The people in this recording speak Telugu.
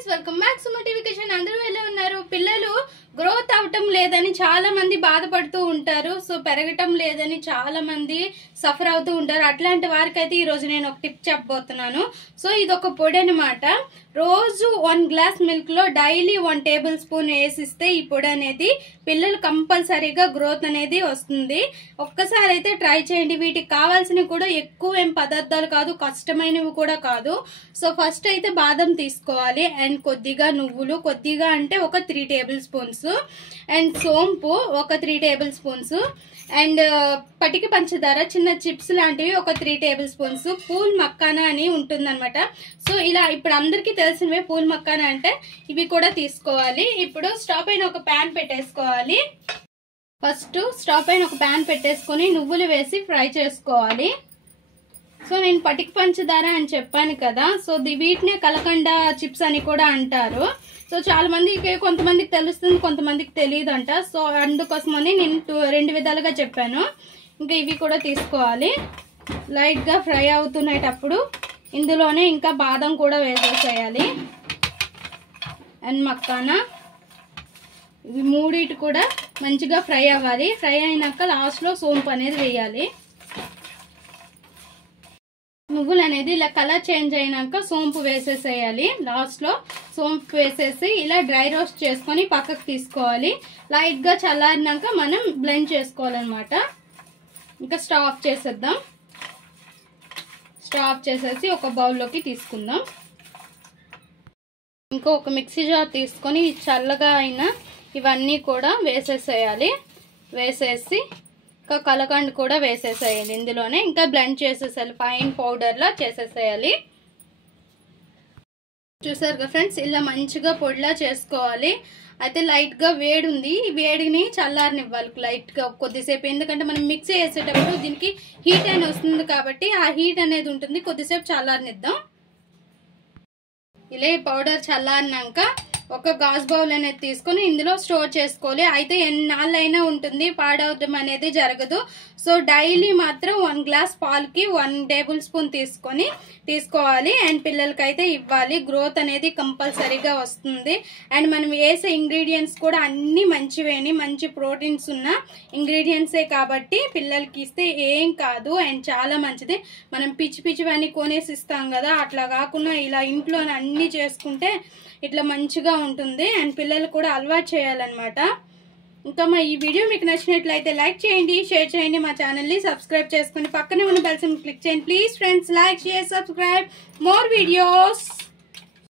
Friends welcome back Suma TV kitchen. అందరూ ఎలా ఉన్నారు? పిల్లలు గ్రోత్ అవటం లేదని చాలా మంది బాధపడుతూ ఉంటారు. సో పెరగటం లేదని చాలా మంది సఫర్ అవుతూ ఉంటారు. అట్లాంటి వారికైతే ఈ రోజు నేను ఒక టిప్ చెప్పబోతున్నాను. సో ఇది ఒక పొడి అనమాట. రోజు 1 గ్లాస్ మిల్క్ లో డైలీ 1 టేబుల్ స్పూన్ వేసిస్తే ఈ పొడి అనేది పిల్లలు కంపల్సరీగా గ్రోత్ అనేది వస్తుంది. ఒక్కసారి అయితే ట్రై చేయండి. వీటికి కావాల్సినవి కూడా ఎక్కువ ఏం పదార్థాలు కాదు, కష్టమైనవి కూడా కాదు. సో ఫస్ట్ అయితే బాదం తీసుకోవాలి అండ్ కొద్దిగా నువ్వులు, కొద్దిగా అంటే ఒక 3 టేబుల్ స్పూన్స్, అండ్ సోంపు ఒక 3 టేబుల్ స్పూన్స్, అండ్ పటికి పంచదార చిన్న చిప్స్ లాంటివి ఒక 3 టేబుల్ స్పూన్స్, పూల్ మక్కానా అని ఉంటుందన్నమాట. సో ఇలా ఇప్పుడు అందరికీ తెలిసినవే పూల్ మక్కానా అంటే ఇవి కూడా తీసుకోవాలి. ఇప్పుడు స్టవ్ పైన ఒక ప్యాన్ పెట్టేసుకోవాలి. ఫస్ట్ స్టవ్ పైన ఒక ప్యాన్ పెట్టేసుకొని నువ్వులు వేసి ఫ్రై చేసుకోవాలి. సో నేను పటికి పంచదార అని చెప్పాను కదా, సో వీటినే కలకండ చిప్స్ అని కూడా అంటారు. సో చాలా మందికి, కొంతమందికి తెలుస్తుంది, కొంతమందికి తెలియదు అంట. సో అందుకోసమని నేను 2 విధాలుగా చెప్పాను. ఇంకా ఇవి కూడా తీసుకోవాలి. లైట్ గా ఫ్రై అవుతున్నప్పుడు ఇందులోనే ఇంకా బాదం కూడా వేసేసేయాలి అండ్ మక్కానా. ఇవి మూడిటి కూడా మంచిగా ఫ్రై అవ్వాలి. ఫ్రై అయినాక లాస్ట్ లో సోంపు అనేది వేయాలి. నువ్వులు అనేది ఇలా కలర్ చేంజ్ అయినాక సోంపు వేసేసేయాలి. లాస్ట్ లో సోంపు వేసేసి ఇలా డ్రై రోస్ట్ చేసుకొని పక్కకు తీసుకోవాలి. లైట్ గా చల్లారినాక మనం బ్లెండ్ చేసుకోవాలన్నమాట. ఇంకా స్టవ్ ఆఫ్ చేసేద్దాం. స్టవ్ ఆఫ్ చేసేసి ఒక బౌల్లోకి తీసుకుందాం. ఇంకో ఒక మిక్సీ జార్ తీసుకొని చల్లగా అయినా ఇవన్నీ కూడా వేసేసేయాలి. వేసేసి కలకండ్ కూడా వేసేసేయాలి ఇందులోనే. ఇంకా బ్లెండ్ చేసేసేయాలి, ఫైన్ పౌడర్ లా చేసేసేయాలి. చూసారు కదా ఫ్రెండ్స్, ఇలా మంచిగా పొడిలా చేసుకోవాలి. అయితే లైట్ గా వేడి ఉంది, వేడిని చల్లారనివ్వాలి లైట్ గా కొద్దిసేపు. ఎందుకంటే మనం మిక్సీ వేసేటప్పుడు దీనికి హీట్ అని వస్తుంది కాబట్టి ఆ హీట్ అనేది ఉంటుంది. కొద్దిసేపు చల్లారనిద్దాం. ఇలా ఈ పౌడర్ చల్లారినాక ఒక గాజు బౌల్ అనేది తీసుకొని ఇందులో స్టోర్ చేసుకోవాలి. అయితే ఎన్నాళ్ళైనా ఉంటుంది, పాడవడం అనేది జరగదు. సో డైలీ మాత్రం 1 గ్లాస్ పాలకి 1 టేబుల్ స్పూన్ తీసుకోవాలి అండ్ పిల్లలకైతే ఇవ్వాలి. గ్రోత్ అనేది కంపల్సరీగా వస్తుంది. అండ్ మనం వేసే ఇంగ్రీడియంట్స్ కూడా అన్ని మంచివేని, మంచి ప్రోటీన్స్ ఉన్న ఇంగ్రీడియంట్సే కాబట్టి పిల్లలకి ఇస్తే ఏం కాదు అండ్ చాలా మంచిది. మనం పిచ్చివన్నీ కొనేసి ఇస్తాం కదా, అట్లా కాకుండా ఇలా ఇంట్లో అన్ని చేసుకుంటే ఇట్లా మంచిగా ఉంటుంది అండ్ పిల్లలు కూడా అలవాటు చేయాలన్నమాట. ఇంకా మా ఈ వీడియో మీకు నచ్చినట్లయితే లైక్ చేయండి, షేర్ చేయండి, మా ఛానల్ని సబ్స్క్రైబ్ చేసుకుని పక్కనే ఉన్న బెల్ సింబల్ క్లిక్ చేయండి. Please friends, like, share, subscribe more videos.